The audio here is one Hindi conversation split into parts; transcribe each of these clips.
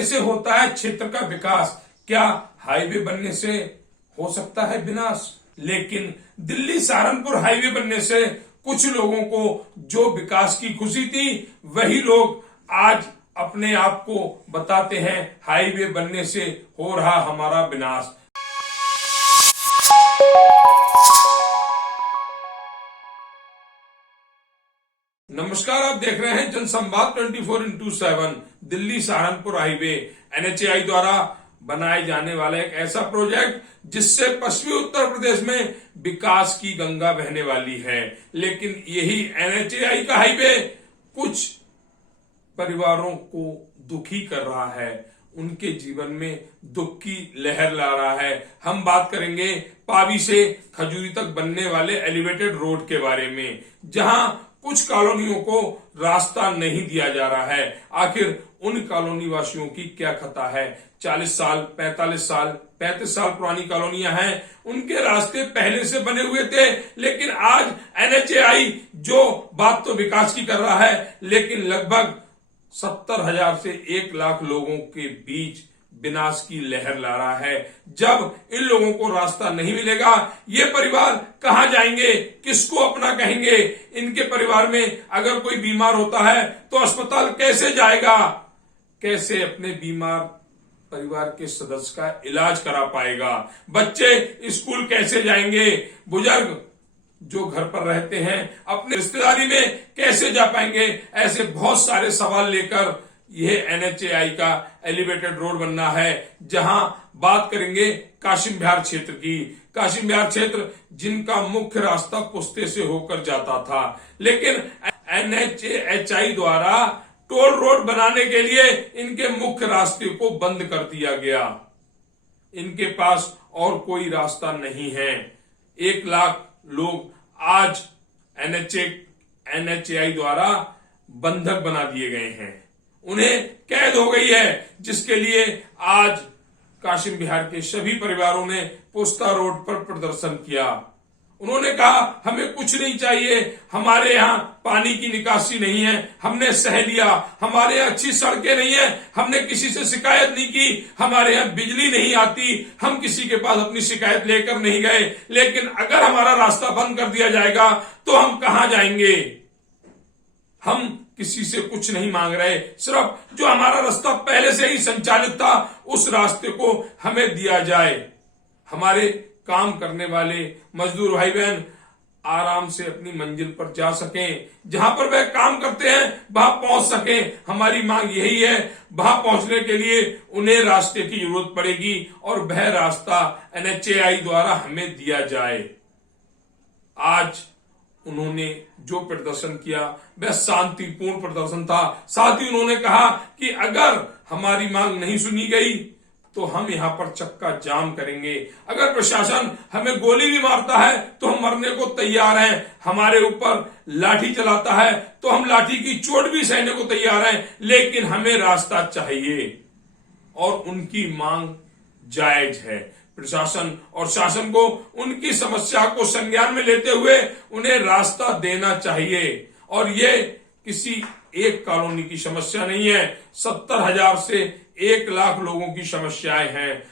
बनने से होता है क्षेत्र का विकास, क्या हाईवे बनने से हो सकता है विनाश? लेकिन दिल्ली सहारनपुर हाईवे बनने से कुछ लोगों को जो विकास की खुशी थी, वही लोग आज अपने आप को बताते हैं हाईवे बनने से हो रहा हमारा विनाश। नमस्कार, आप देख रहे हैं जनसंवाद 24x7। Delhi Saharanpur highway NHAI द्वारा बनाए जाने वाला एक ऐसा प्रोजेक्ट जिससे पश्चिमी उत्तर प्रदेश में विकास की गंगा बहने वाली है। लेकिन यही NHAI का हाईवे कुछ परिवारों को दुखी कर रहा है, उनके जीवन में दुख की लहर ला रहा है। हम बात करेंगे पावी से खजूरी तक बनने वाले एलिवेटेड रोड के बारे में, जहां कुछ कॉलोनियों को रास्ता नहीं दिया जा रहा है। आखिर उन कॉलोनी वासियों की क्या खता है? 40 साल, 45 साल, 35 साल पुरानी कॉलोनियां हैं, उनके रास्ते पहले से बने हुए थे। लेकिन आज NHAI जो बात तो विकास की कर रहा है, लेकिन लगभग 70,000 से 1 लाख लोगों के बीच विनाश की लहर ला रहा है। जब इन लोगों को रास्ता नहीं मिलेगा, ये परिवार कहां जाएंगे, किसको अपना कहेंगे? इनके परिवार में अगर कोई बीमार होता है तो अस्पताल कैसे जाएगा? कैसे अपने बीमार परिवार के सदस्य का इलाज करा पाएगा? बच्चे स्कूल कैसे जाएंगे? बुजुर्ग जो घर पर रहते हैं अपने रिश्तेदारी में कैसे जा पाएंगे? ऐसे बहुत सारे सवाल लेकर यह NHAI का एलिवेटेड रोड बनना है। जहां बात करेंगे काशिम बिहार क्षेत्र की, काशिम बिहार क्षेत्र जिनका मुख्य रास्ता पुस्ते से होकर जाता था, लेकिन NHAI द्वारा टोल रोड बनाने के लिए इनके मुख्य रास्ते को बंद कर दिया गया। इनके पास और कोई रास्ता नहीं है। 1 लाख लोग आज NHAI द्वारा बंधक बना दिए गए हैं, उन्हें कैद हो गई है, जिसके लिए आज काशिम बिहार के सभी परिवारों ने पुस्ता रोड पर प्रदर्शन किया। उन्होंने कहा हमें कुछ नहीं चाहिए, हमारे यहाँ पानी की निकासी नहीं है, हमने सह लिया, हमारे यहाँ अच्छी सड़कें नहीं है, हमने किसी से शिकायत नहीं की, हमारे यहाँ बिजली नहीं आती, हम किसी के पास अपनी शिकायत लेकर नहीं गए। लेकिन अगर हमारा रास्ता बंद कर दिया जाएगा तो हम कहां जाएंगे? हम किसी से कुछ नहीं मांग रहे, सिर्फ जो हमारा रास्ता पहले से ही संचालित था उस रास्ते को हमें दिया जाए। हमारे काम करने वाले मजदूर भाई बहन आराम से अपनी मंजिल पर जा सकें, जहां पर वह काम करते हैं वहां पहुंच सकें। हमारी मांग यही है, वहां पहुंचने के लिए उन्हें रास्ते की जरूरत पड़ेगी और वह रास्ता NHAI द्वारा हमें दिया जाए। आज उन्होंने जो प्रदर्शन किया वह शांतिपूर्ण प्रदर्शन था। साथ ही उन्होंने कहा कि अगर हमारी मांग नहीं सुनी गई तो हम यहां पर चक्का जाम करेंगे। अगर प्रशासन हमें गोली भी मारता है तो हम मरने को तैयार हैं। हमारे ऊपर लाठी चलाता है तो हम लाठी की चोट भी सहने को तैयार हैं, लेकिन हमें रास्ता चाहिए और उनकी मांग जायज है। प्रशासन और शासन को उनकी समस्या को संज्ञान में लेते हुए उन्हें रास्ता देना चाहिए। और ये किसी एक कॉलोनी की समस्या नहीं है, 70,000 से 1 लाख लोगों की समस्याएं हैं।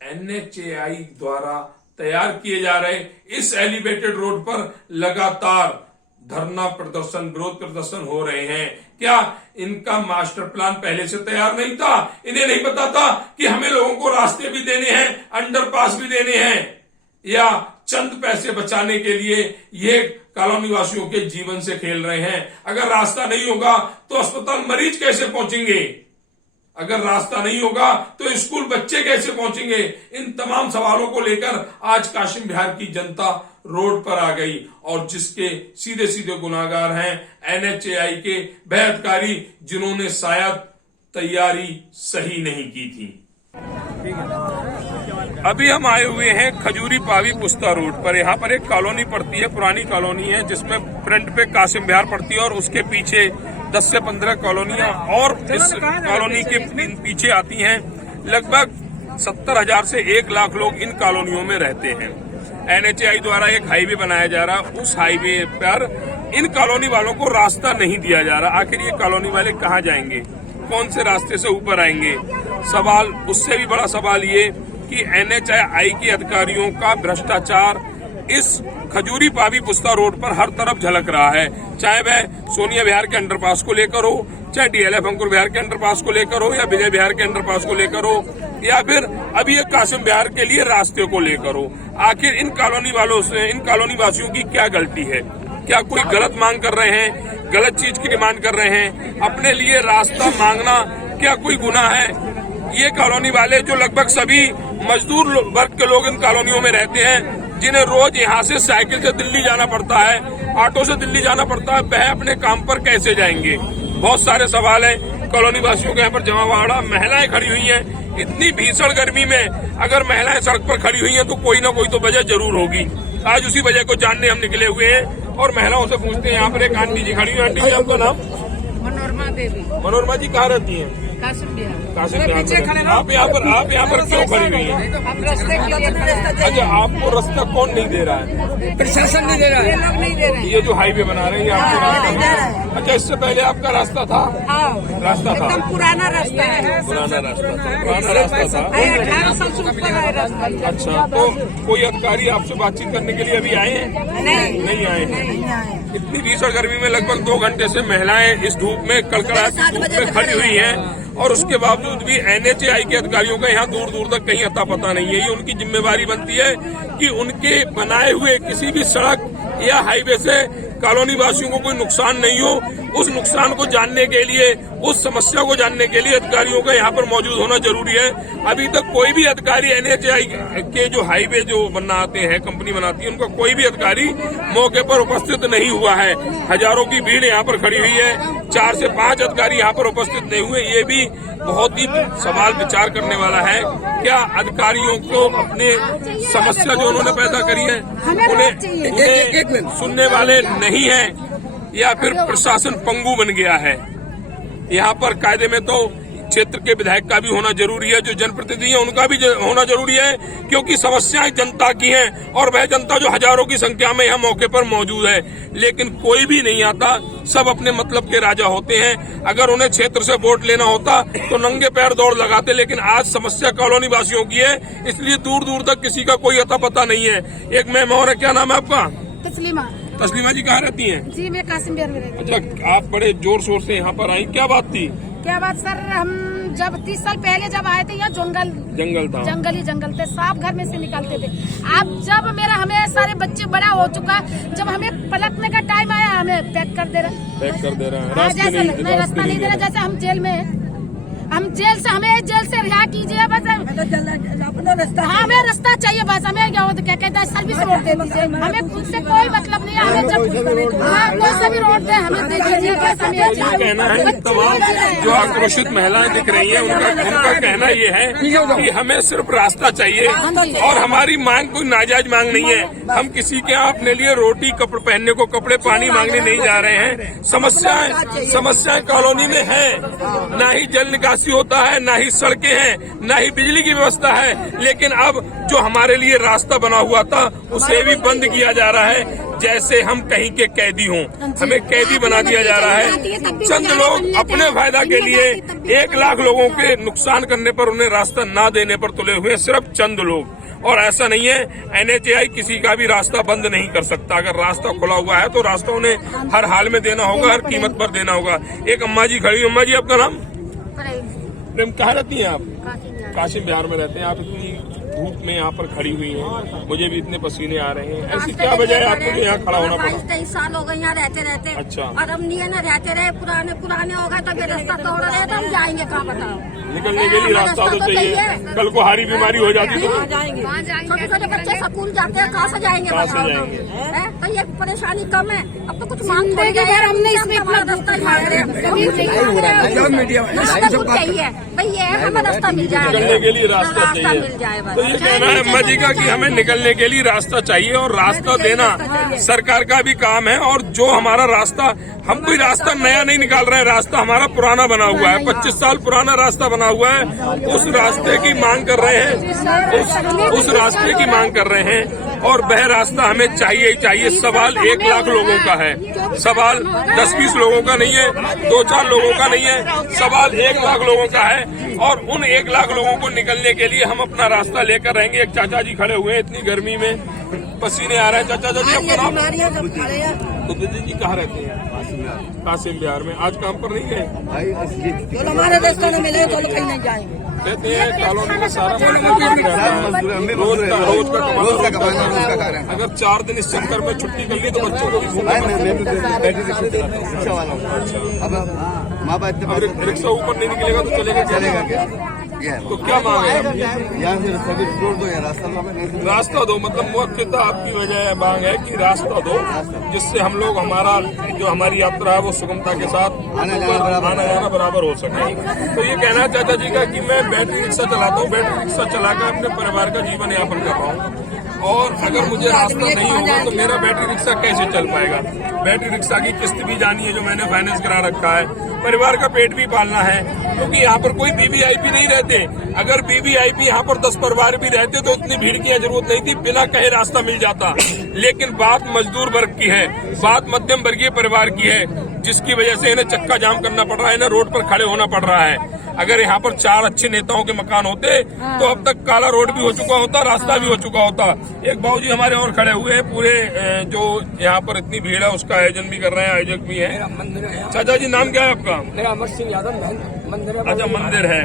NHAI द्वारा तैयार किए जा रहे इस एलिवेटेड रोड पर लगातार धरना प्रदर्शन, विरोध प्रदर्शन हो रहे हैं। क्या इनका मास्टर प्लान पहले से तैयार नहीं था? इन्हें नहीं पता था कि हमें लोगों को रास्ते भी देने हैं, अंडरपास भी देने हैं, या चंद पैसे बचाने के लिए ये कॉलोनी वासियों के जीवन से खेल रहे हैं? अगर रास्ता नहीं होगा तो अस्पताल मरीज कैसे पहुंचेंगे? अगर रास्ता नहीं होगा तो स्कूल बच्चे कैसे पहुंचेंगे? इन तमाम सवालों को लेकर आज काशिम बिहार की जनता रोड पर आ गई, और जिसके सीधे सीधे गुनाहगार हैं NHAI के वह अधिकारी जिन्होंने शायद तैयारी सही नहीं की थी। अभी हम आए हुए हैं खजूरी पावी पुस्ता रोड पर। यहाँ पर एक कॉलोनी पड़ती है, पुरानी कॉलोनी है, जिसमें फ्रंट पे काशिम बिहार पड़ती है और उसके पीछे 10 से 15 कॉलोनियां और इस कॉलोनी के पीछे आती हैं। लगभग 70,000 से 1 लाख लोग इन कॉलोनियों में रहते हैं। NHAI द्वारा एक हाईवे बनाया जा रहा, उस हाईवे पर इन कॉलोनी वालों को रास्ता नहीं दिया जा रहा। आखिर ये कॉलोनी वाले कहाँ जाएंगे? कौन से रास्ते से ऊपर आएंगे। सवाल उससे भी बड़ा सवाल ये कि NHAI के अधिकारियों का भ्रष्टाचार इस खजूरी पावी पुस्ता रोड पर हर तरफ झलक रहा है, चाहे वह सोनिया विहार के अंडरपास को लेकर हो, चाहे DLF अंकुर विहार के अंडरपास को लेकर हो, या विजय विहार के अंडरपास को लेकर हो, या फिर अभी ये कासिम विहार के लिए रास्ते को लेकर हो। आखिर इन कॉलोनी वालों से, इन कॉलोनी वासियों की क्या गलती है? क्या कोई गलत मांग कर रहे हैं, गलत चीज की डिमांड कर रहे हैं? अपने लिए रास्ता मांगना क्या कोई गुनाह है? ये कॉलोनी वाले जो लगभग सभी मजदूर वर्ग के लोग इन कॉलोनियों में रहते हैं, जिन्हें रोज यहाँ से साइकिल से दिल्ली जाना पड़ता है, ऑटो से दिल्ली जाना पड़ता है, वह अपने काम पर कैसे जाएंगे? बहुत सारे सवाल हैं कॉलोनी वासियों के यहाँ पर जमावड़ा। महिलाएं खड़ी हुई हैं इतनी भीषण गर्मी में। अगर महिलाएं सड़क पर खड़ी हुई हैं तो कोई ना कोई तो वजह जरूर होगी। आज उसी वजह को जानने हम निकले हुए हैं और महिलाओं से पूछते हैं। यहाँ पर एक आंटी जी खड़ी हुई। आंटी जी, आपका नाम? मनोरमा देवी। मनोरमा जी कहाँ रहती हैं? कासिम बिहार। कासिम बिहार। आप यहाँ पर क्यों खड़ी हुई हैं? हम रास्ते के लिए अच्छा, आपको रास्ता कौन नहीं दे रहा है? प्रशासन नहीं दे रहा है, लोग नहीं दे रहे। ये जो हाईवे बना रहे हैं आपको रास्ता? अच्छा, इससे पहले आपका रास्ता था? रास्ता था, एकदम पुराना रास्ता है। पुराना रास्ता था, पुराना रास्ता था। 18 साल से ऊपर है रास्ता। अच्छा, तो कोई अधिकारी आपसे बातचीत करने के लिए अभी आए हैं? नहीं आए हैं। इतनी भीषण गर्मी में लगभग 2 घंटे से महिलाएं इस धूप में कड़कड़ाती धूप में खड़ी हुई हैं और उसके बावजूद भी NHAI के अधिकारियों का यहाँ दूर दूर तक कहीं अता पता नहीं है। ये उनकी जिम्मेवारी बनती है कि उनके बनाए हुए किसी भी सड़क या हाईवे से कॉलोनी वासियों को कोई नुकसान नहीं हो, उस नुकसान को जानने के लिए, उस समस्या को जानने के लिए अधिकारियों का यहाँ पर मौजूद होना जरूरी है। अभी तक कोई भी अधिकारी NHAI के जो हाईवे जो बनाते हैं, कंपनी बनाती है, उनका कोई भी अधिकारी मौके पर उपस्थित नहीं हुआ है। हजारों की भीड़ यहाँ पर खड़ी हुई है, 4 से 5 अधिकारी यहाँ पर उपस्थित नहीं हुए। ये भी बहुत ही सवाल विचार करने वाला है। क्या अधिकारियों को अपने समस्या जो उन्होंने पैदा करी है उन्हें सुनने वाले नहीं है, या फिर प्रशासन पंगु बन गया है? यहाँ पर कायदे में तो क्षेत्र के विधायक का भी होना जरूरी है, जो जनप्रतिनिधि है उनका भी होना जरूरी है, क्योंकि समस्याएं जनता की हैं और वह जनता जो हजारों की संख्या में यहाँ मौके पर मौजूद है। लेकिन कोई भी नहीं आता, सब अपने मतलब के राजा होते हैं। अगर उन्हें क्षेत्र से वोट लेना होता तो नंगे पैर दौड़ लगाते, लेकिन आज समस्या कॉलोनी वासियों की है, इसलिए दूर दूर तक किसी का कोई अता पता नहीं है। एक मैम और है, क्या नाम है आपका? तस्लीमा। तस्लीमा जी कहाँ रहती हैं? जी, मैं कासिम बिहार में रहती हूँ। अच्छा, आप बड़े जोर शोर से यहाँ पर आई, क्या बात थी? क्या बात सर, हम जब 30 साल पहले जब आए थे, यहाँ जंगल था, जंगल थे, सांप घर में से निकलते थे। अब जब हमें सारे बच्चे बड़ा हो चुका, जब हमें पलटने का टाइम आया, हमें पैक कर दे रहे हैं। रास्ता नहीं दे रहा। जैसे हम जेल में, हमें जेल से रिहा कीजिए बस। हमें रास्ता चाहिए बस। हमें क्या कहते हैं, सर्विस रोड दे दीजिए। हमें उनसे कोई मतलब नहीं है। हमें जब कोई सा भी रोड दे, हमें दे दीजिए बस। हमें कहना है तमाम जो आक्रोशित महिलाएं दिख रही हैं, उनका कहना ये है कि हमें सिर्फ रास्ता चाहिए और हमारी मांग कोई नाजायज मांग नहीं है। हम किसी के यहाँ अपने लिए रोटी, कपड़े पहनने को कपड़े, पानी मांगने नहीं जा रहे हैं। समस्याएं कॉलोनी में है, ना ही जल निकासी होता है, ना ही सड़कें हैं, ना ही बिजली की व्यवस्था है। लेकिन अब जो हमारे लिए रास्ता बना हुआ था उसे भी बंद किया जा रहा है, जैसे हम कहीं के कैदी हों। हमें कैदी बना दिया जा रहा है। चंद लोग अपने फायदा के लिए 1 लाख लोगों के नुकसान करने पर, उन्हें रास्ता ना देने पर तुले हुए सिर्फ चंद लोग। और ऐसा नहीं है, NHAI किसी का भी रास्ता बंद नहीं कर सकता। अगर रास्ता खुला हुआ है तो रास्ता उन्हें हर हाल में देना होगा, हर कीमत पर देना होगा। एक अम्मा जी खड़ी। अम्मा जी, आपका नाम? प्रेम। कहाँ रहती हैं आप? कासिम बिहार में रहते हैं। आप इतनी धूप में यहाँ पर खड़ी हुई हैं, मुझे भी इतने पसीने आ रहे हैं, ऐसी क्या वजह है आपको यहाँ खड़ा होना पड़ा? 23 साल हो गए यहाँ रहते। अच्छा। और हम नहीं है ना, रहते रहे, पुराने हो गए, तब ये रास्ता तोड़ रहे तो हम जाएंगे कहाँ, बताओ? निकलने के लिए रास्ता तो चाहिए। कल को हारी बीमारी हो जाती तो छोटे छोटे बच्चे स्कूल जाते हैं, कहाँ से जाएंगे बताओ? तो ये परेशानी कम है। अब तो कुछ मांग हमने इसमें अपना रास्ता चाहिए भैया, हमें रास्ता मिल जाए, निकलने के लिए रास्ता चाहिए। मिल जाए। तो ये कहना है अम्मा जी का कि हमें निकलने के लिए रास्ता चाहिए और रास्ता देना सरकार का भी काम है। और जो हमारा रास्ता, हम कोई रास्ता नया नहीं निकाल रहे हैं, रास्ता हमारा पुराना बना हुआ है, 25 साल पुराना रास्ता बना हुआ है। उस रास्ते की मांग कर रहे हैं, उस रास्ते की मांग कर रहे हैं। और वह रास्ता हमें चाहिए ही चाहिए। सवाल 1 लाख लोगों का है, सवाल 10-20 लोगों का नहीं है, 2-4 लोगों का नहीं है, सवाल 1 लाख लोगों का है। और उन 1 लाख लोगों को निकलने के लिए हम अपना रास्ता लेकर रहेंगे। एक चाचा जी खड़े हुए हैं, इतनी गर्मी में पसीने आ रहे हैं। चाचा जी आपका नाम? तो दीदी जी कहाँ रहते हैं? कासिम बिहार में। आज काम पर नहीं गए? तो हमारे रास्ता न मिले तो कहीं नहीं जाएंगे। कहते हैं कॉलोनी में सारा रोज का कमाना। अगर 4 दिन इस चक्कर में छुट्टी कर ली तो बच्चों को भी रिक्शा ऊपर नहीं निकलेगा तो चलेगा क्या? तो क्या मांग है? यहाँ से सभी छोड़ दो या रास्ता दो। मतलब मुख्यतः आपकी वजह मांग है कि रास्ता दो, जिससे हम लोग हमारी यात्रा है वो सुगमता के साथ आना जाना बराबर हो सके। तो ये कहना चाचा जी का कि मैं बैटरी रिक्शा चलाता हूँ, बैटरी रिक्शा चलाकर अपने परिवार का जीवन यापन कर रहा हूँ, और अगर मुझे रास्ता नहीं होगा तो मेरा बैटरी रिक्शा कैसे चल पाएगा? बैटरी रिक्शा की किस्त भी जानी है जो मैंने फाइनेंस करा रखा है, परिवार का पेट भी पालना है, क्योंकि यहाँ पर कोई बीबीआईपी नहीं रहते। अगर बीबीआईपी यहाँ पर 10 परिवार भी रहते तो इतनी भीड़ की जरूरत नहीं थी, बिना कहे रास्ता मिल जाता। लेकिन बात मजदूर वर्ग की है, बात मध्यम वर्गीय परिवार की है, जिसकी वजह से इन्हें चक्का जाम करना पड़ रहा है, इन्हें रोड पर खड़े होना पड़ रहा है। अगर यहाँ पर 4 अच्छे नेताओं के मकान होते तो अब तक काला रोड भी हो चुका होता, रास्ता भी हो चुका होता। एक बाबूजी हमारे और खड़े हुए हैं, पूरे जो यहाँ पर इतनी भीड़ है उसका आयोजन भी कर रहे हैं, आयोजक भी हैं। चाचा जी नाम क्या है आपका? मेरा अमर सिंह यादव मंदिर है। अच्छा, मंदिर है।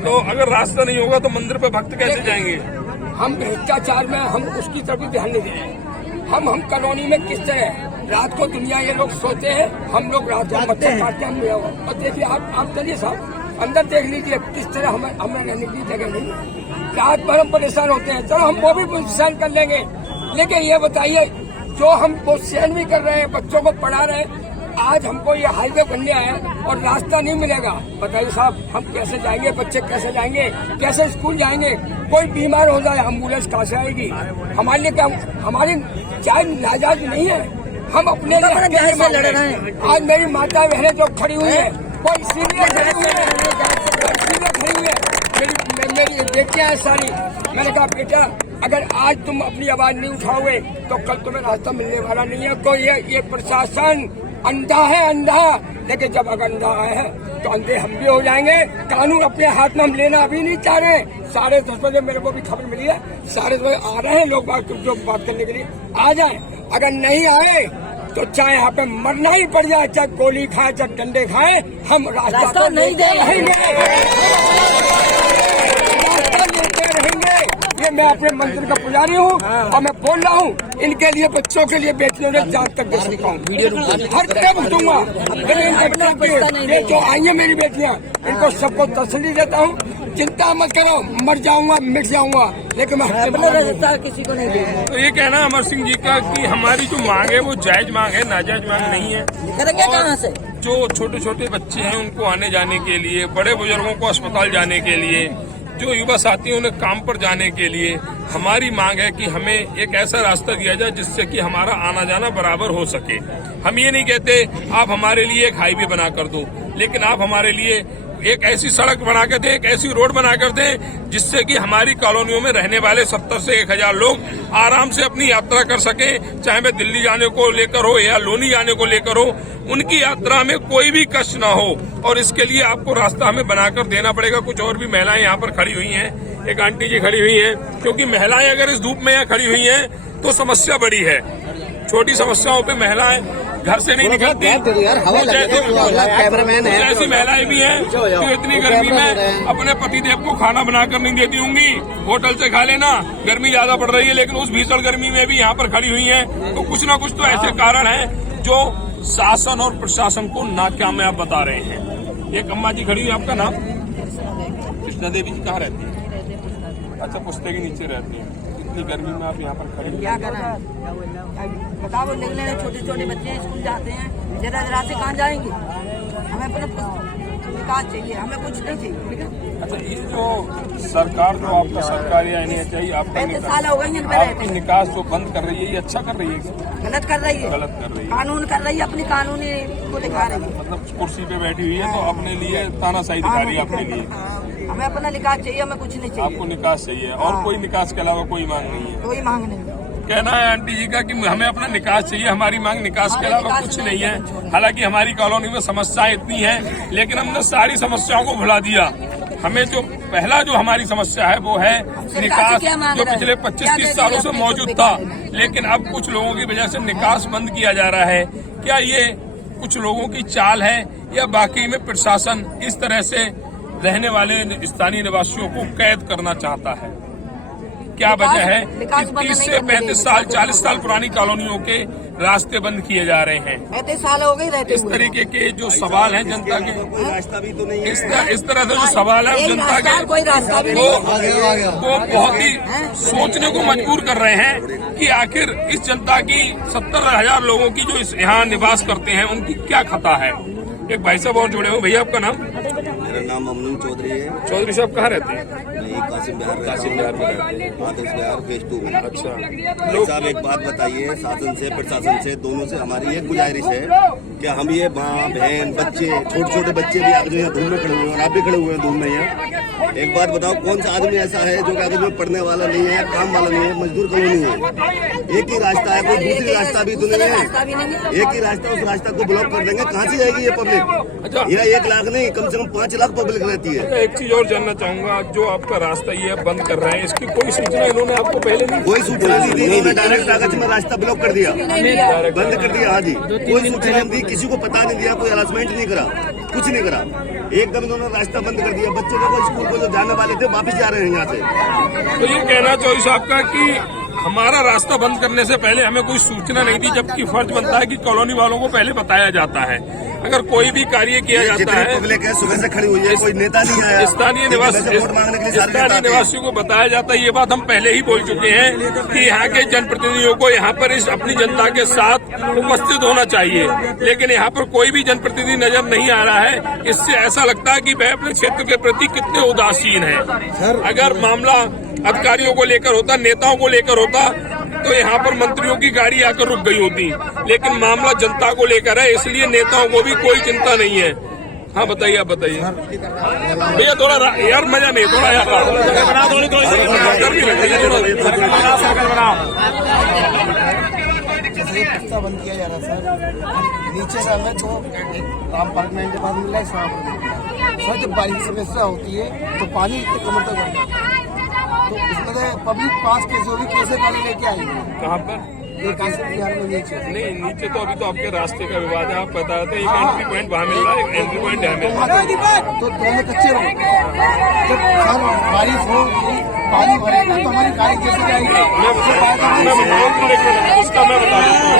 तो अगर रास्ता नहीं होगा तो मंदिर पे भक्त कैसे जाएंगे? हम भ्रष्टाचार में हम उसकी तरफ भी ध्यान नहीं देंगे। हम कॉलोनी में किस तरह रात को दुनिया ये लोग सोते हैं, हम लोग रात को मच्छर काटते हैं। और देखिए आप चलिए साहब अंदर देख लीजिए किस तरह हमें रहने की जगह नहीं है। रात भर हम परेशान होते हैं, चलो हम वो भी परेशान कर लेंगे, लेकिन ये बताइए जो हम वो सहन भी कर रहे हैं, बच्चों को पढ़ा रहे हैं, आज हमको ये हाईवे बनने आया और रास्ता नहीं मिलेगा। बताइए साहब हम कैसे जाएंगे? बच्चे कैसे जाएंगे? कैसे स्कूल जाएंगे? कोई बीमार हो जाए एम्बुलेंस कहाँ से आएगी? हमारे लिए क्या हमारी चाहे नाजायज नहीं है, हम अपने लिए लड़ रहे हैं। आज मेरी माता बहनें जो खड़ी हुई है वो इसीलिए खड़ी हुई है, मेरी बेटियां हैं सारी। मैंने कहा बेटा अगर आज तुम अपनी आवाज नहीं उठाओगे तो कल तुम्हें रास्ता मिलने वाला नहीं है। तो ये प्रशासन अंधा है, अंधा। लेकिन जब अगर अंधा है तो अंधे हम भी हो जाएंगे। कानून अपने हाथ में हम लेना अभी नहीं चाह रहे। 10:30 बजे मेरे को भी खबर मिली है, 10:30 बजे आ रहे हैं लोग जो बात करने के लिए आ जाए। अगर नहीं आए तो चाहे यहाँ पे मरना ही पड़ जाए, चाहे गोली खाए चाहे डंडे खाए, हम रास्ता नहीं देंगे। ये मैं अपने मंदिर का पुजारी हूँ और मैं बोल रहा हूँ इनके लिए, बच्चों के लिए, बेटियों ने जान तक दे सकता हूँ, हर जगह दूंगा। ये जो आई है मेरी बेटियाँ, इनको सबको तसल्ली देता हूँ, चिंता मत करो, मर जाऊंगा मिट जाऊंगा, लेकिन मैं किसी को नहीं दूंगा। तो ये कहना अमर सिंह जी का कि हमारी जो मांग है वो जायज मांग है, नाजायज मांग नहीं है। कहाँ से जो छोटे छोटे बच्चे हैं उनको आने जाने के लिए, बड़े बुजुर्गों को अस्पताल जाने के लिए, जो युवा साथी उन्हें काम पर जाने के लिए, हमारी मांग है कि हमें एक ऐसा रास्ता दिया जाए जिससे कि हमारा आना जाना बराबर हो सके। हम ये नहीं कहते आप हमारे लिए एक हाईवे बना कर दो, लेकिन आप हमारे लिए एक ऐसी सड़क बना कर दे, एक ऐसी रोड बना कर दे जिससे कि हमारी कॉलोनियों में रहने वाले 70 से 1000 लोग आराम से अपनी यात्रा कर सके। चाहे मैं दिल्ली जाने को लेकर हो या लोनी जाने को लेकर हो, उनकी यात्रा में कोई भी कष्ट ना हो। और इसके लिए आपको रास्ता हमें बनाकर देना पड़ेगा। कुछ और भी महिलाएं यहाँ पर खड़ी हुई हैं, एक आंटी जी खड़ी हुई है, क्योंकि महिलाएं अगर इस धूप में यहाँ खड़ी हुई हैं तो समस्या बड़ी है। छोटी समस्याओं पे महिलाएं घर से नहीं निकलती। ऐसी महिलाएं भी हैं जो इतनी गर्मी में अपने पतिदेव को खाना बनाकर नहीं देती होंगी, होटल से खा लेना, गर्मी ज्यादा पड़ रही है, लेकिन उस भीषण गर्मी में भी यहाँ पर खड़ी हुई हैं। तो कुछ ना कुछ तो ऐसे कारण हैं जो शासन और प्रशासन को नाकामयाब बता रहे हैं। एक अम्मा जी खड़ी हुई, आपका नाम? कृष्णा देवी जी। कहाँ रहती है? अच्छा, पुश्ते के नीचे रहती है। इतनी गर्मी में आप यहाँ पर खड़ी क्या करें बताओ? निकले छोटे छोटे बच्चे स्कूल जाते हैं, जरा से कहाँ जाएंगे? हमें अपना विकास चाहिए, हमें कुछ नहीं चाहिए। अच्छा, ये जो सरकार जो आपका सरकारी आनी चाहिए, आपका 35 साल हो गए निकास जो बंद कर रही है, ये अच्छा कर रही है? गलत कर रही है, गलत कर रही है। कानून कर रही है, अपनी कानूनी को दिखा रही है। मतलब कुर्सी पे बैठी हुई है तो अपने लिए तानाशाही दिखा रही है अपने लिए। हमें अपना निकास चाहिए, हमें कुछ नहीं चाहिए। आपको निकास चाहिए और कोई निकास के अलावा कोई मांग नहीं है? कोई मांग नहीं। कहना है आंटी जी का कि हमें अपना निकास चाहिए, हमारी मांग निकास के अलावा कुछ नहीं है। हालांकि हमारी कॉलोनी में समस्याएं इतनी हैं, लेकिन हमने सारी समस्याओं को भुला दिया। हमें जो पहला जो हमारी समस्या है वो है निकास, जो पिछले 25-30 सालों से मौजूद था, लेकिन अब कुछ लोगों की वजह से निकास बंद किया जा रहा है। क्या ये कुछ लोगों की चाल है या बाकी में प्रशासन इस तरह से रहने वाले स्थानीय निवासियों को कैद करना चाहता है? क्या वजह है कि 30 से 35 साल 40 साल पुरानी कॉलोनियों के रास्ते बंद किए जा रहे हैं? 35 साल हो गए रहते इस तरीके के जो सवाल हैं जनता के, रास्ता भी तो नहीं है। इस तरह से जो सवाल है जनता के, कोई रास्ता भी वो बहुत ही सोचने को मजबूर कर रहे हैं कि आखिर इस जनता की 70,000 लोगों की जो यहाँ निवास करते हैं उनकी क्या खता है। एक भाई साहब और जुड़े हो। भैया आपका नाम? मेरा नाम अमनू चौधरी है। चौधरी साहब कहाँ रहते हैं? मैं कासिम बिहार बिहार में रहते हैं। आदर्श बिहार फेज 2 में। अच्छा, लोग साहब एक बात बताइए, शासन से प्रशासन से दोनों से हमारी एक गुजारिश है कि हम ये माँ बहन बच्चे छोटे छोटे बच्चे भी आगे यहाँ धूम में खड़े हुए हैं और आप भी खड़े हुए हैं धूम में यहाँ। एक बात बताओ, कौन सा आदमी ऐसा है जो कागज में पढ़ने वाला नहीं है, काम वाला नहीं है, मजदूर कॉलोनी है। एक ही रास्ता है, कोई दूसरी रास्ता भी तो नहीं है। एक ही रास्ता, उस रास्ता को ब्लॉक कर देंगे, कहाँ से जाएगी ये पब्लिक? यह 1 लाख नहीं, कम से कम 5 लाख पब्लिक रहती है। एक चीज और जानना चाहूंगा, जो आपका रास्ता ये बंद कर रहे हैं, इसकी कोई सूचना इन्होंने आपको पहले नहीं? कोई सूचना नहीं दी, इन्होंने डायरेक्ट कागज में रास्ता ब्लॉक कर दिया, बंद कर दिया। हाँ जी, कोई सूचना नहीं दी, किसी को पता नहीं दिया, कोई अनाउंसमेंट नहीं करा, कुछ नहीं करा, एकदम इन्होंने रास्ता बंद कर दिया। बच्चे देखो स्कूल को जो जाने वाले थे वापस जा रहे हैं यहाँ से। तो ये कहना चौधरी साहब का कि हमारा रास्ता बंद करने से पहले हमें कोई सूचना नहीं दी, जबकि फर्ज बनता है कि कॉलोनी वालों को पहले बताया जाता है। अगर कोई भी कार्य किया जाता है, पब्लिक है सुबह से खड़ी हुई है, कोई नेता नहीं आया, स्थानीय निवासियों को बताया जाता है। ये बात हम पहले ही बोल चुके हैं कि यहाँ के जनप्रतिनिधियों को यहाँ पर इस अपनी जनता के साथ उपस्थित होना चाहिए, लेकिन यहाँ पर कोई भी जनप्रतिनिधि नजर नहीं आ रहा है। इससे ऐसा लगता है कि वह अपने क्षेत्र के प्रति कितने उदासीन है। अगर मामला अधिकारियों को लेकर होता, नेताओं को लेकर होता, तो यहाँ पर मंत्रियों की गाड़ी आकर रुक गई होती, लेकिन मामला जनता को लेकर है, इसलिए नेताओं को भी कोई चिंता नहीं है। हाँ बताइए, आप बताइए भैया। थोड़ा यार मजा नहीं, थोड़ा यार गर्मी लग रही है। रास्ता बंद किया जा रहा सर, नीचे से हमें तो राम पार्क में के बाद मिला है सर। जब बारिश की समस्या होती है तो पानी इतने कमर तक बढ़ता है, तो इसमें तो पब्लिक पास कैसे होगी, कैसे पानी लेके आएगी? कहाँ पर? ये कासिम बिहार में नीचे नहीं, नीचे तो अभी तो आपके रास्ते का विवाद है। आप बता रहे थे एक एंट्री पॉइंट वहाँ मिल रहा है, एक एंट्री पॉइंट यहाँ मिल रहा है, तो दोनों कच्चे रोड। जब सर बारिश हो पानी भरेगा तो हमारी गाड़ी कैसे जाएगी? मैं बताऊँ उसका, मैं बता देता हूँ।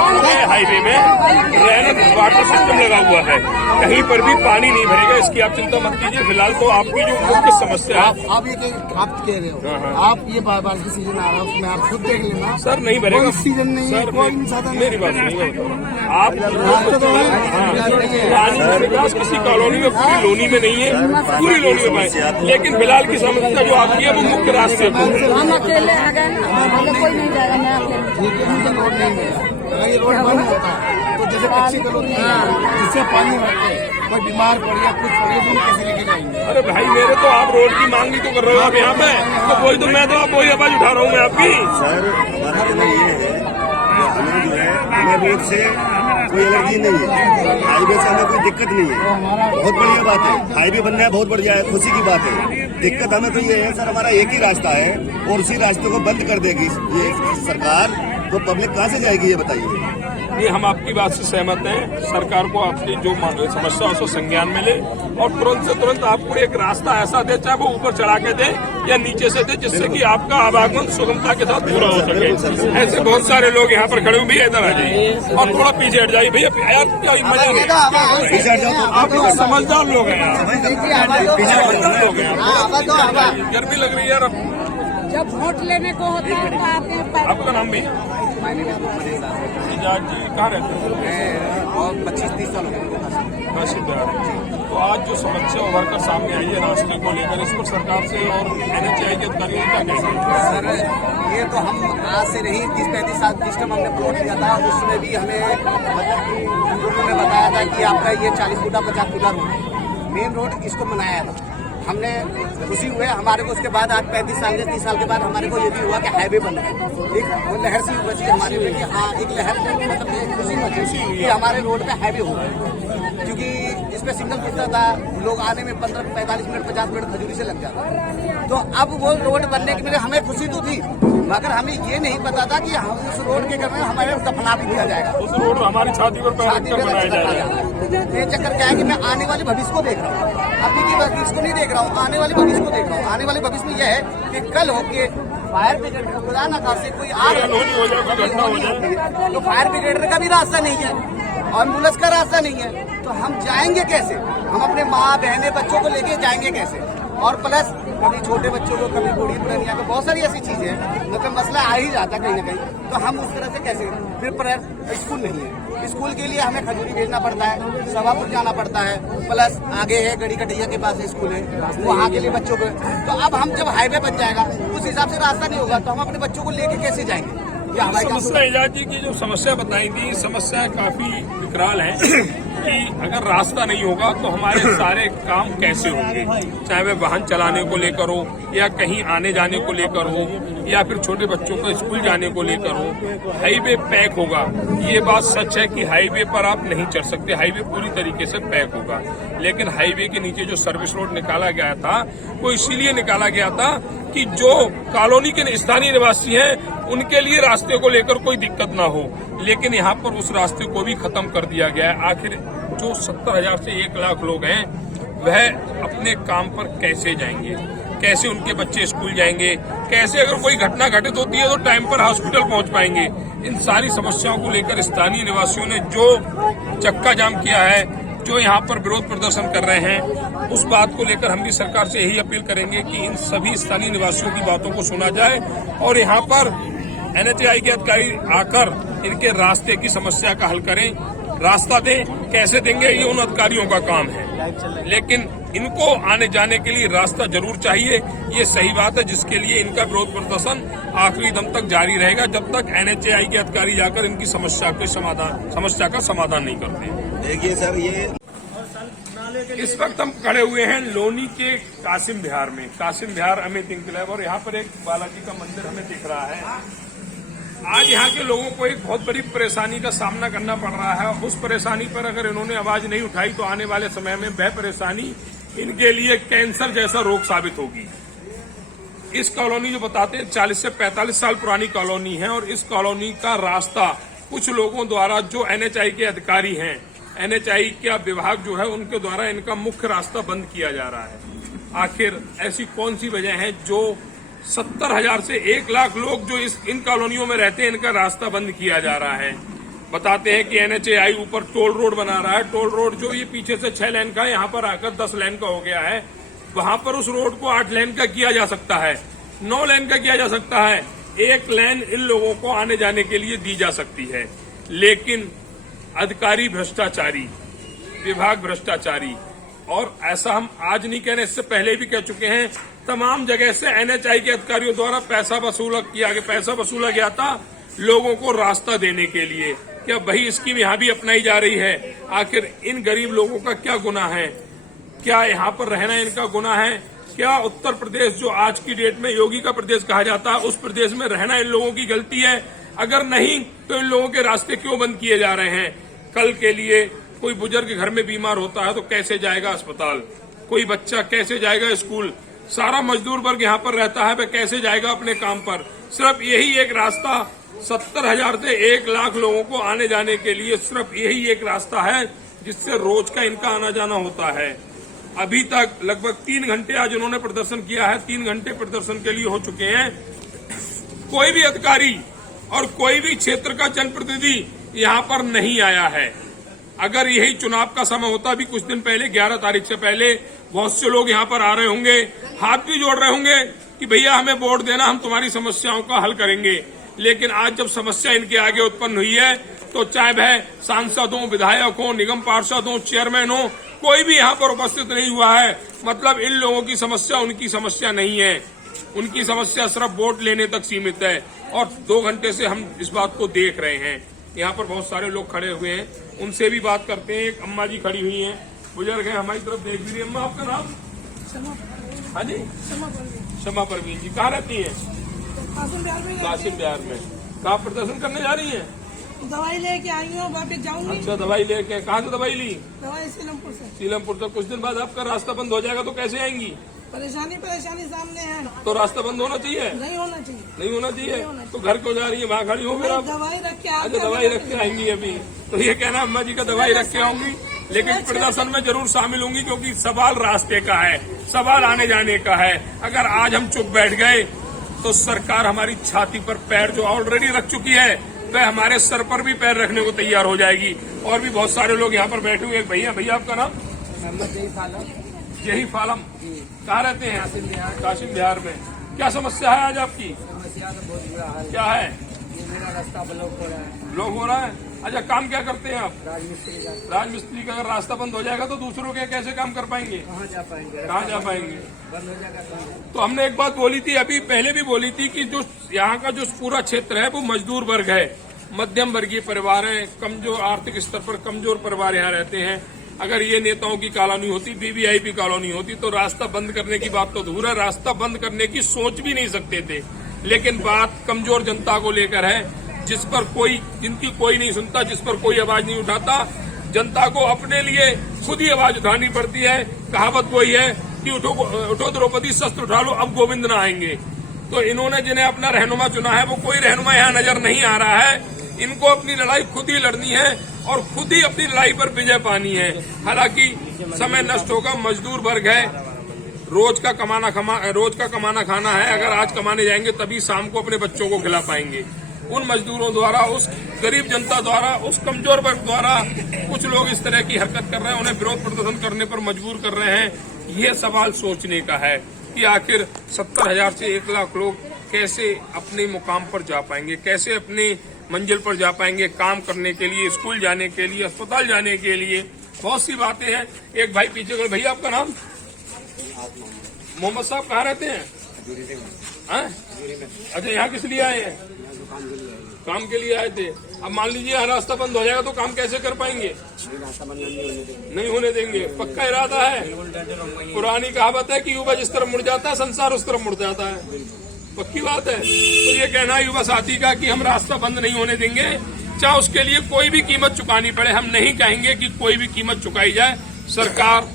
पूरे हाईवे में रैन वाटर सिस्टम लगा हुआ है, कहीं पर भी पानी नहीं भरेगा, इसकी आप चिंता मत कीजिए। फिलहाल तो आपकी जो मुख्य समस्या है, आप कह रहे हो, आप ये बारिश की सीजन आ रहा है उसमें आप खुद देख लेना सर नहीं भरेगा। कोई सीजन नहीं है, सर कोई साधन मेरी बात नहीं, आप विकास किसी कॉलोनी में, पूरी लोनी में नहीं है, पूरी लोनी में पाए, लेकिन फिलहाल की समस्या जो आपकी है वो मुख्य रास्ते पर। हम अकेले आ गए, कोई नहीं जाएगा, मैं अकेले। रोड नहीं है, अगर ये रोड बंद होता है तो जैसे कच्ची कॉलोनी है जिससे पानी भरते हैं, कोई बीमार पड़ गया कुछ पड़ गया तो हम कैसे लेके जाएंगे? अरे भाई मेरे तो आप रोड की मांग ही तो कर रहे हो आप यहाँ पे, तो वही तो मैं तो आप वही आवाज उठा रहा हूँ मैं आपकी। सर हमारा कहना ये है कि हमें जो है, हमें रोड से कोई एलर्जी नहीं है, हाईवे से हमें कोई दिक्कत नहीं है, बहुत बढ़िया बात है। हाईवे बनना है बहुत बढ़िया है, खुशी की बात है। दिक्कत हमें तो ये है सर, हमारा एक ही रास्ता है और उसी रास्ते को बंद कर देगी ये सरकार, तो पब्लिक कहाँ से जाएगी ये बताइए? ये हम आपकी बात से सहमत हैं। सरकार को आपकी जो समस्या है उसको संज्ञान में ले और तुरंत से तुरंत आपको एक रास्ता ऐसा दे, चाहे वो ऊपर चढ़ा के दे या नीचे से दे, जिससे कि आपका आवागमन सुगमता के साथ पूरा हो सके। ऐसे बहुत सारे लोग यहाँ पर खड़े हुए, भैया इधर आ जाइए और थोड़ा पीछे हट जाइए। भैया यार क्या मजा नहीं, पीछे हट जाओ तो आप लोग समझदार लोग हैं यार, समझदार लोग हैं। गर्मी लग रही है यार। जब वोट लेने को होता है तो आपका नाम भी? जी कहाँ रहते हैं? और 25-30 साल हो गए काशिम बिहार। तो आज जो समस्या उभर कर सामने आई है रास्ते को लेकर, इस पर सरकार से और NHAI के अधिकारियों क्या कहेंगे? सर ये तो हम आज से नहीं 30-35 साल जिस टाइम हमने प्लॉट लिया था उसमें भी हमें मतलब कि लोगों ने बताया था कि आपका ये 40 फुटा 50 फुटा रोड है, मेन रोड इसको बनाया था। हमने खुशी हुए हमारे को। उसके बाद आज 35 साल के 30 साल के बाद हमारे को ये भी हुआ कि हाईवे बन रहा है। एक वो लहर सी बची हमारे में कि हाँ एक लहर मतलब एक खुशी मची कि हमारे रोड पे हाईवे हो गया, क्योंकि इस पे सिग्नल खुलता था, लोग आने में 15-45 मिनट 50 मिनट खजूरी से लग जाता। तो अब वो रोड बनने के लिए हमें खुशी तो थी, मगर हमें ये नहीं पता था कि हम उस रोड के घर में हमारे दफना भी दिया जाएगा, उस रोड हमारी छाती पर बनाया जाएगा। ये चक्कर क्या है कि मैं आने वाले भविष्य को देख रहा हूँ, अभी की भविष्य को नहीं देख रहा हूँ, आने वाले भविष्य को देख रहा हूँ। आने वाले भविष्य में यह है कि कल होके फायर ब्रिगेड खुदा ना खासे कोई आग तो फायर ब्रिगेड का भी रास्ता नहीं है, एम्बुलेंस का रास्ता नहीं है, तो हम जाएंगे कैसे? हम अपने माँ बहने बच्चों को लेके जाएंगे कैसे? और प्लस कभी छोटे बच्चों को, कभी बूढ़ी पुरानिया को, बहुत सारी ऐसी चीजें हैं, मतलब मसला आ ही जाता कहीं ना कहीं। तो हम उस तरह से कैसे? फिर स्कूल नहीं है, स्कूल के लिए हमें खजूरी भेजना पड़ता है, सभापुर जाना पड़ता है, प्लस आगे है गड़ी कटैया के पास स्कूल है, वहाँ के लिए बच्चों को। तो अब हम जब हाईवे बन जाएगा उस हिसाब से रास्ता नहीं होगा, तो हम अपने बच्चों को लेके कैसे जाएंगे? ये हमारी समस्या इलाजी की जो समस्या बताई थी, समस्या काफी विकराल है कि अगर रास्ता नहीं होगा तो हमारे सारे काम कैसे होंगे, चाहे वह वाहन चलाने को लेकर हो या कहीं आने जाने को लेकर हो या फिर छोटे बच्चों को स्कूल जाने को लेकर हो। हाईवे पैक होगा, ये बात सच है कि हाईवे पर आप नहीं चढ़ सकते, हाईवे पूरी तरीके से पैक होगा। लेकिन हाईवे के नीचे जो सर्विस रोड निकाला गया था वो इसीलिए निकाला गया था कि जो कॉलोनी के स्थानीय निवासी हैं उनके लिए रास्ते को लेकर कोई दिक्कत ना हो। लेकिन यहाँ पर उस रास्ते को भी खत्म कर दिया गया है। आखिर जो 70,000 से 1 लाख लोग हैं वह अपने काम पर कैसे जाएंगे, कैसे उनके बच्चे स्कूल जाएंगे, कैसे अगर कोई घटना घटित होती है तो टाइम पर हॉस्पिटल पहुंच पाएंगे। इन सारी समस्याओं को लेकर स्थानीय निवासियों ने जो चक्का जाम किया है, जो यहाँ पर विरोध प्रदर्शन कर रहे हैं, उस बात को लेकर हम भी सरकार से यही अपील करेंगे कि इन सभी स्थानीय निवासियों की बातों को सुना जाए और यहाँ पर NHAI के अधिकारी आकर इनके रास्ते की समस्या का हल करें, रास्ता दें। कैसे देंगे ये उन अधिकारियों का काम है, लेकिन इनको आने जाने के लिए रास्ता जरूर चाहिए। ये सही बात है, जिसके लिए इनका विरोध प्रदर्शन आखिरी दम तक जारी रहेगा जब तक NHAI के अधिकारी जाकर इनकी समस्या का समाधान नहीं करते। देखिए सर, ये इस वक्त हम खड़े हुए हैं लोनी के कासिम विहार में, कासिम विहार अमित इंकलाब, और यहाँ पर एक बालाजी का मंदिर हमें दिख रहा है। आज यहाँ के लोगों को एक बहुत बड़ी परेशानी का सामना करना पड़ रहा है। उस परेशानी पर अगर इन्होंने आवाज नहीं उठाई तो आने वाले समय में वह परेशानी इनके लिए कैंसर जैसा रोग साबित होगी। इस कॉलोनी जो बताते हैं 40 से 45 साल पुरानी कॉलोनी है और इस कॉलोनी का रास्ता कुछ लोगों द्वारा, जो NHAI के अधिकारी हैं, NHAI का विभाग जो है उनके द्वारा इनका मुख्य रास्ता बंद किया जा रहा है। आखिर ऐसी कौन सी वजह है जो 70,000 से 1 लाख लोग जो इन कॉलोनियों में रहते हैं इनका रास्ता बंद किया जा रहा है? बताते हैं कि NHAI ऊपर टोल रोड बना रहा है। टोल रोड जो ये पीछे से 6 लेन का, यहाँ पर आकर 10 लेन का हो गया है। वहां पर उस रोड को 8 लेन का किया जा सकता है, 9 लेन का किया जा सकता है, 1 लेन इन लोगों को आने जाने के लिए दी जा सकती है। लेकिन अधिकारी भ्रष्टाचारी, विभाग भ्रष्टाचारी, और ऐसा हम आज नहीं कह रहे, इससे पहले भी कह चुके हैं। तमाम जगह से NHAI के अधिकारियों द्वारा पैसा वसूला गया था लोगों को रास्ता देने के लिए। क्या वही स्कीम यहाँ भी अपनाई जा रही है? आखिर इन गरीब लोगों का क्या गुनाह है? क्या यहाँ पर रहना इनका गुनाह है? क्या उत्तर प्रदेश, जो आज की डेट में योगी का प्रदेश कहा जाता है, उस प्रदेश में रहना इन लोगों की गलती है? अगर नहीं तो इन लोगों के रास्ते क्यों बंद किए जा रहे हैं? कल के लिए कोई बुजुर्ग घर में बीमार होता है तो कैसे जाएगा अस्पताल? कोई बच्चा कैसे जाएगा स्कूल? सारा मजदूर वर्ग यहाँ पर रहता है, वह कैसे जाएगा अपने काम पर? सिर्फ यही एक रास्ता 70,000 से 1 लाख लोगों को आने जाने के लिए, सिर्फ यही एक रास्ता है जिससे रोज का इनका आना जाना होता है। अभी तक लगभग 3 घंटे आज उन्होंने प्रदर्शन किया है, 3 घंटे प्रदर्शन के लिए हो चुके हैं। कोई भी अधिकारी और कोई भी क्षेत्र का जनप्रतिनिधि यहाँ पर नहीं आया है। अगर यही चुनाव का समय होता, भी कुछ दिन पहले 11 तारीख से पहले बहुत से लोग यहाँ पर आ रहे होंगे, हाथ भी जोड़ रहे होंगे कि भैया हमें वोट देना, हम तुम्हारी समस्याओं का हल करेंगे। लेकिन आज जब समस्या इनके आगे उत्पन्न हुई है तो चाहे वह सांसद हो, विधायक हो, निगम पार्षद हो, चेयरमैन हो, कोई भी यहाँ पर उपस्थित नहीं हुआ है। मतलब इन लोगों की समस्या उनकी समस्या नहीं है, उनकी समस्या सिर्फ वोट लेने तक सीमित है। और 2 घंटे से हम इस बात को देख रहे हैं। यहाँ पर बहुत सारे लोग खड़े हुए हैं, उनसे भी बात करते हैं। एक अम्मा जी खड़ी हुई हैं, बुजुर्ग हैं, हमारी तरफ देख भी रही है। अम्मा, आपका नाम? हाँ जी, शमा परवीन जी कहाँ रहती है? काशिम बिहार में। कहाँ प्रदर्शन करने जा रही हैं? दवाई लेके आई हूँ, वापस जाऊंगी। अच्छा, दवाई लेके कहाँ से दवाई ली? दवाई सीलमपुर से। सीलमपुर से। कुछ दिन बाद आपका रास्ता बंद हो जाएगा तो कैसे आएंगी? परेशानी सामने है। तो रास्ता बंद होना चाहिए? नहीं होना चाहिए। नहीं होना चाहिए। तो घर क्यों जा रही है? वहाँ खड़ी हो फिर आप? दवाई रख के। अच्छा, दवाई रख के आएंगी अभी। तो ये कहना अम्मा जी का दवाई रख के आऊंगी, लेकिन प्रदर्शन में जरूर शामिल होंगी, क्योंकि सवाल रास्ते का है, सवाल आने जाने का है। अगर आज हम चुप बैठ गए तो सरकार हमारी छाती पर पैर जो ऑलरेडी रख चुकी है, वह हमारे सर पर भी पैर रखने को तैयार हो जाएगी। और भी बहुत सारे लोग यहाँ पर बैठे हुए। भैया आपका नाम? यही फालम। कहाँ रहते हैं? काशिम बिहार में। क्या समस्या है आज आपकी? समस्या तो बहुत बुरा हाल क्या है? ये मेरा रास्ता ब्लॉक हो रहा है। ब्लॉक हो रहा है? अच्छा, काम क्या करते हैं आप? राजमिस्त्री का। राजमिस्त्री का। अगर रास्ता बंद हो जाएगा तो दूसरों के कैसे काम कर पाएंगे? कहाँ जा पाएंगे? कहाँ जा पाएंगे? बंद हो जाएगा कहाँ? तो हमने एक बात बोली थी, अभी पहले भी बोली थी, कि जो यहाँ का जो पूरा क्षेत्र है वो मजदूर वर्ग है, मध्यम वर्गीय परिवार है, कमजोर आर्थिक स्तर पर कमजोर परिवार यहाँ रहते हैं। अगर ये नेताओं की कॉलोनी होती, वीवीआईपी कॉलोनी होती, तो रास्ता बंद करने की बात तो दूर है, रास्ता बंद करने की सोच भी नहीं सकते थे। लेकिन बात कमजोर जनता को लेकर है, जिनकी कोई नहीं सुनता, जिस पर कोई आवाज नहीं उठाता। जनता को अपने लिए खुद ही आवाज उठानी पड़ती है। कहावत वही है कि उठो द्रौपदी शस्त्र उठा लो, अब गोविंद न आएंगे। तो इन्होंने जिन्हें अपना रहनुमा चुना है, वो कोई रहनुमा यहाँ नजर नहीं आ रहा है। इनको अपनी लड़ाई खुद ही लड़नी है और खुद ही अपनी लड़ाई पर विजय पानी है। हालांकि समय नष्ट होगा, मजदूर वर्ग है, रोज का कमाना खाना है। अगर आज कमाने जाएंगे तभी शाम को अपने बच्चों को खिला पाएंगे। उन मजदूरों द्वारा, उस गरीब जनता द्वारा, उस कमजोर वर्ग द्वारा कुछ लोग इस तरह की हरकत कर रहे हैं, उन्हें विरोध प्रदर्शन करने पर मजबूर कर रहे हैं। ये सवाल सोचने का है कि आखिर 70,000 से 1 लाख लोग कैसे अपने मुकाम पर जा पाएंगे, कैसे अपनी मंजिल पर जा पाएंगे, काम करने के लिए, स्कूल जाने के लिए, अस्पताल जाने के लिए। बहुत सी बातें हैं। एक भाई पीछे को। भैया आपका नाम? मोहम्मद साहब कहाँ रहते हैं? अच्छा, यहाँ किस लिए आए हैं? काम के लिए आए थे। अब मान लीजिए यहाँ रास्ता बंद हो जाएगा तो काम कैसे कर पाएंगे? नहीं होने देंगे। पक्का इरादा है? पुरानी कहावत है कि युवा जिस तरफ मुड़ जाता है, संसार उस तरफ मुड़ जाता है। पक्की बात है। तो ये कहना है युवा साथी का कि हम रास्ता बंद नहीं होने देंगे, चाहे उसके लिए कोई भी कीमत चुकानी पड़े। हम नहीं कहेंगे कि कोई भी कीमत चुकाई जाए। सरकार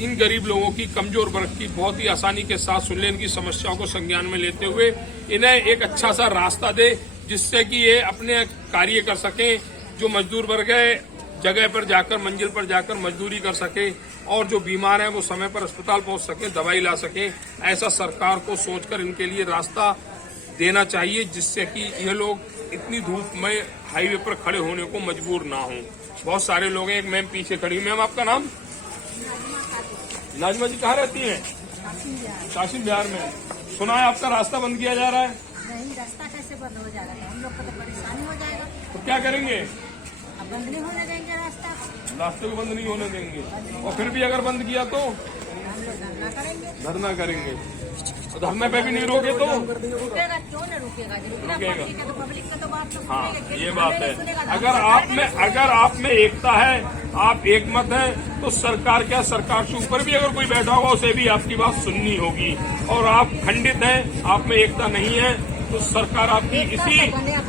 इन गरीब लोगों की, कमजोर वर्ग की बहुत ही आसानी के साथ सुन ले, इनकी समस्याओं को संज्ञान में लेते हुए इन्हें एक अच्छा सा रास्ता दे, जिससे कि ये अपने कार्य कर सकें। जो मजदूर वर्ग है, जगह पर जाकर, मंजिल पर जाकर मजदूरी कर सके, और जो बीमार हैं वो समय पर अस्पताल पहुंच सके, दवाई ला सके। ऐसा सरकार को सोचकर इनके लिए रास्ता देना चाहिए, जिससे कि ये लोग इतनी धूप में हाईवे पर खड़े होने को मजबूर ना हों। बहुत सारे लोग हैं। एक मैम पीछे खड़ी। मैम आपका नाम? नाजमा जी कहाँ रहती हैं? काशिम बिहार में। सुना है आपका रास्ता बंद किया जा रहा है? नहीं, रास्ता कैसे बंद हो जाएगा? हम लोग को तो परेशानी हो जाएगा। तो क्या करेंगे? अब बंद नहीं होने देंगे रास्ता। रास्ते को बंद नहीं होने देंगे। और फिर भी अगर बंद किया तो हम लोग धरना करेंगे। तो धरने पे भी नहीं रोके तो रुकेगा। क्यों नहीं रुकेगा? रुकेगा तो पब्लिक का तो बात तो हाँ, सुनेगा। ये बात है। अगर आप में एकता है, आप एकमत है, तो सरकार क्या, सरकार के ऊपर भी अगर कोई बैठा होगा उसे भी आपकी बात सुननी होगी। और आप खंडित हैं, आप में एकता नहीं है, तो सरकार आपकी इसी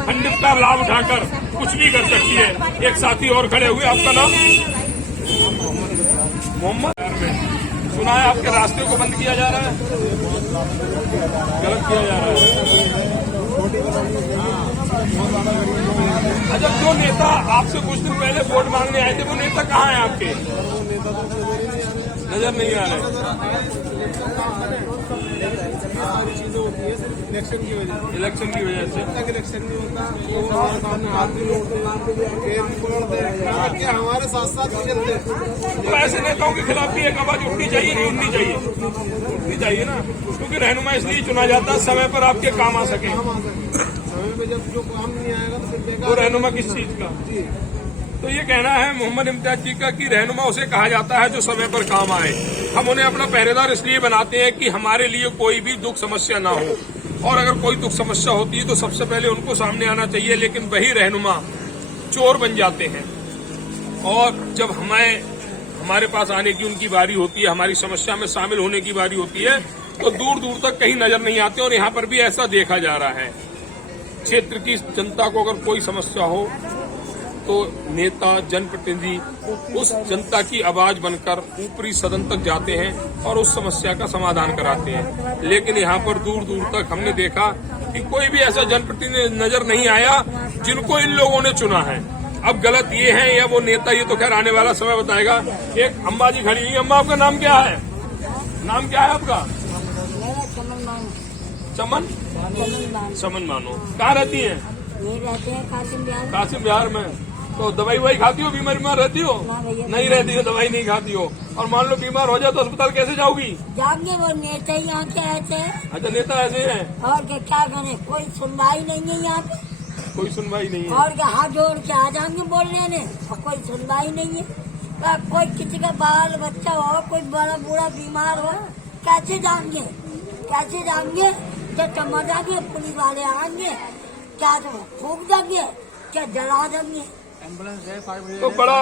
खंडित का लाभ उठाकर कुछ भी कर सकती है। एक साथी और खड़े हुए। आपका नाम? मोहम्मद। सुना है आपके रास्ते को बंद किया जा रहा है? गलत किया जा रहा है। अच्छा, जो नेता आपसे कुछ दिन पहले वोट मांगने आए थे, वो नेता कहाँ है आपके? नजर नहीं आ रहे। इलेक्शन की वजह से। जब तक इलेक्शन नहीं होता तो हमारे सामने हाथ भी लोग हमारे साथ साथ भी चलते। तो ऐसे नेताओं के खिलाफ भी एक आवाज उठनी चाहिए, नहीं उठनी चाहिए? उठनी चाहिए ना, क्योंकि रहनुमा इसलिए चुना जाता है समय पर आपके काम आ सके। समय पे जब जो काम नहीं आएगा तो फिर बेकार। वो रहनुमा किस चीज का? तो ये कहना है मोहम्मद इम्तियाज जी का कि रहनुमा उसे कहा जाता है जो समय पर काम आए। हम उन्हें अपना पहरेदार इसलिए बनाते हैं कि हमारे लिए कोई भी दुख समस्या ना हो, और अगर कोई दुख समस्या होती है तो सबसे पहले उनको सामने आना चाहिए। लेकिन वही रहनुमा चोर बन जाते हैं, और जब हमारे पास आने की उनकी बारी होती है, हमारी समस्या में शामिल होने की बारी होती है, तो दूर दूर तक कहीं नजर नहीं आते। और यहाँ पर भी ऐसा देखा जा रहा है। क्षेत्र की जनता को अगर कोई समस्या हो तो नेता जनप्रतिनिधि उस जनता की आवाज बनकर ऊपरी सदन तक जाते हैं और उस समस्या का समाधान कराते हैं। लेकिन यहाँ पर दूर दूर तक हमने देखा कि कोई भी ऐसा जनप्रतिनिधि नजर नहीं आया जिनको इन लोगों ने चुना है। अब गलत ये है या वो नेता, ये तो खैर आने वाला समय बताएगा। एक अम्मा जी खड़ी हुई। अम्मा, आपका नाम क्या है? नाम क्या है आपका? चमन चमन मानो। कहाँ रहती हैं? ये रहते हैं कासिम बिहार में। तो दवाई वही खाती हो? बीमार रहती हो? नहीं रहती हो, दवाई नहीं खाती हो। और मान लो बीमार हो जाए तो अस्पताल कैसे जाओगी? जाएंगे, वो नेता यहाँ के ऐसे हैं। अच्छा, नेता ऐसे हैं। और क्या करें, कोई सुनवाई नहीं है यहाँ पे। कोई सुनवाई नहीं है। और क्या हाथ जोड़ के आ जाएंगे बोलने ने, और कोई सुनवाई नहीं है। कोई किसी का बाल बच्चा हो, कोई बड़ा बूढ़ा बीमार हो, कैसे जाएंगे? क्या मर जाएंगे? पुलिस वाले आएंगे क्या? तो फूक देंगे क्या? जला देंगे? एम्बुलेंस है, फायर तो बड़ा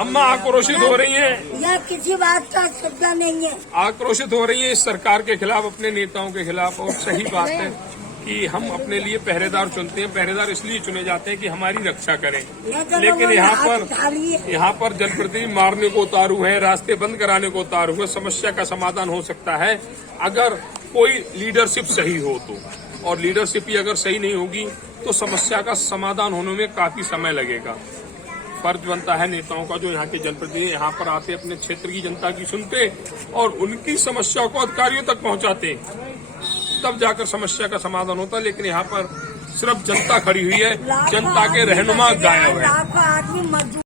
अम्मा आक्रोशित हो रही हैं। यह किसी बात का सुविधा नहीं है। आक्रोशित हो रही है इस सरकार के खिलाफ, अपने नेताओं के खिलाफ। और सही बात है कि हम अपने लिए पहरेदार चुनते हैं। पहरेदार इसलिए चुने जाते हैं कि हमारी रक्षा करें। लेकिन यहाँ पर जनप्रतिनिधि मारने को उतारू है, रास्ते बंद कराने को उतारू है। समस्या का समाधान हो सकता है अगर कोई लीडरशिप सही हो तो। और लीडरशिप ही अगर सही नहीं होगी तो समस्या का समाधान होने में काफी समय लगेगा। फर्ज बनता है नेताओं का, जो यहाँ के जनप्रतिनिधि यहाँ पर आते, अपने क्षेत्र की जनता की सुनते और उनकी समस्या को अधिकारियों तक पहुंचाते, तब जाकर समस्या का समाधान होता। लेकिन यहाँ पर सिर्फ जनता खड़ी हुई है, जनता के रहनुमा गायब है।